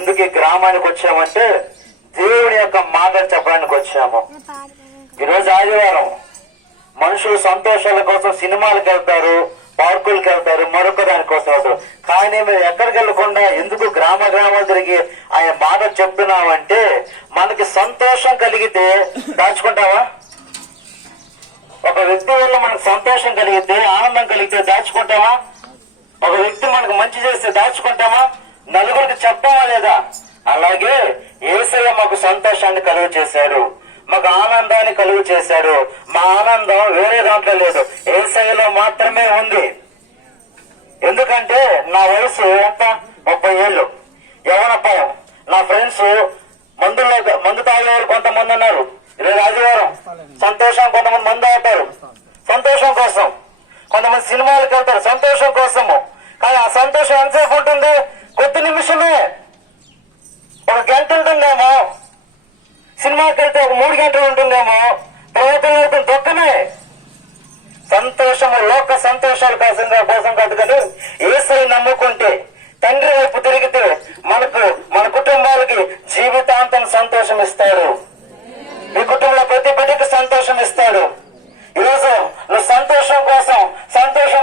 ఎందుకు ఈ గ్రామానికి వచ్చామంటే దేవుని యొక్క మాట చెప్పడానికి వచ్చాము. ఈరోజు ఆదివారం మనుషులు సంతోషాల కోసం సినిమాలకు వెళ్తారు, పార్కులకు వెళ్తారు, మరొక దానికోసం వెళ్తారు. కానీ మేము ఎక్కడికి వెళ్ళకుండా ఎందుకు గ్రామాలు తిరిగి ఆయన మాట చెప్తున్నామంటే మనకి సంతోషం కలిగితే దాచుకుంటావా? ఒక వ్యక్తి వల్ల మనకు సంతోషం కలిగితే, ఆనందం కలిగితే దాచుకుంటామా? ఒక వ్యక్తి మనకు మంచి చేస్తే దాచుకుంటామా? నలుగురికి చెప్పామా లేదా? అలాగే యేసయ్య మాకు సంతోషాన్ని కలుగు చేశాడు, మాకు ఆనందాన్ని కలుగు చేశాడు. మా ఆనందం వేరే దాంట్లో లేదు, యేసయ్యలో మాత్రమే ఉంది. ఎందుకంటే నా వయసు ఎంత 30 ఏళ్ళు, యవనపాయం. నా ఫ్రెండ్స్ మందు తాగేవారు కొంతమంది ఉన్నారు. ఈరోజు ఆదివారం సంతోషం, కొంతమంది మందు అవుతారు సంతోషం కోసం, కొంతమంది సినిమాలకు వెళ్తారు సంతోషం కోసము. కానీ ఆ సంతోషం ఎంతసేపు ఉంటుంది? కొద్ది నిమిషమే, 1 గంట ఉంటుందేమో. సినిమాకి వెళ్తే 3 గంటలు ఉంటుందేమో. తర్వాత దొక్కనే. సంతోషము లోక సంతోషాల కోసం కాదు, కానీ యేసయ్య నమ్ముకుంటే, తండ్రి వైపు తిరిగితే మన కుటుంబాలకి జీవితాంతం సంతోషం ఇస్తాడు. మీ కుటుంబంలో ప్రతి బిడ్డకి సంతోషం ఇస్తాడు. ఈరోజు నువ్వు సంతోషం కోసం, సంతోషం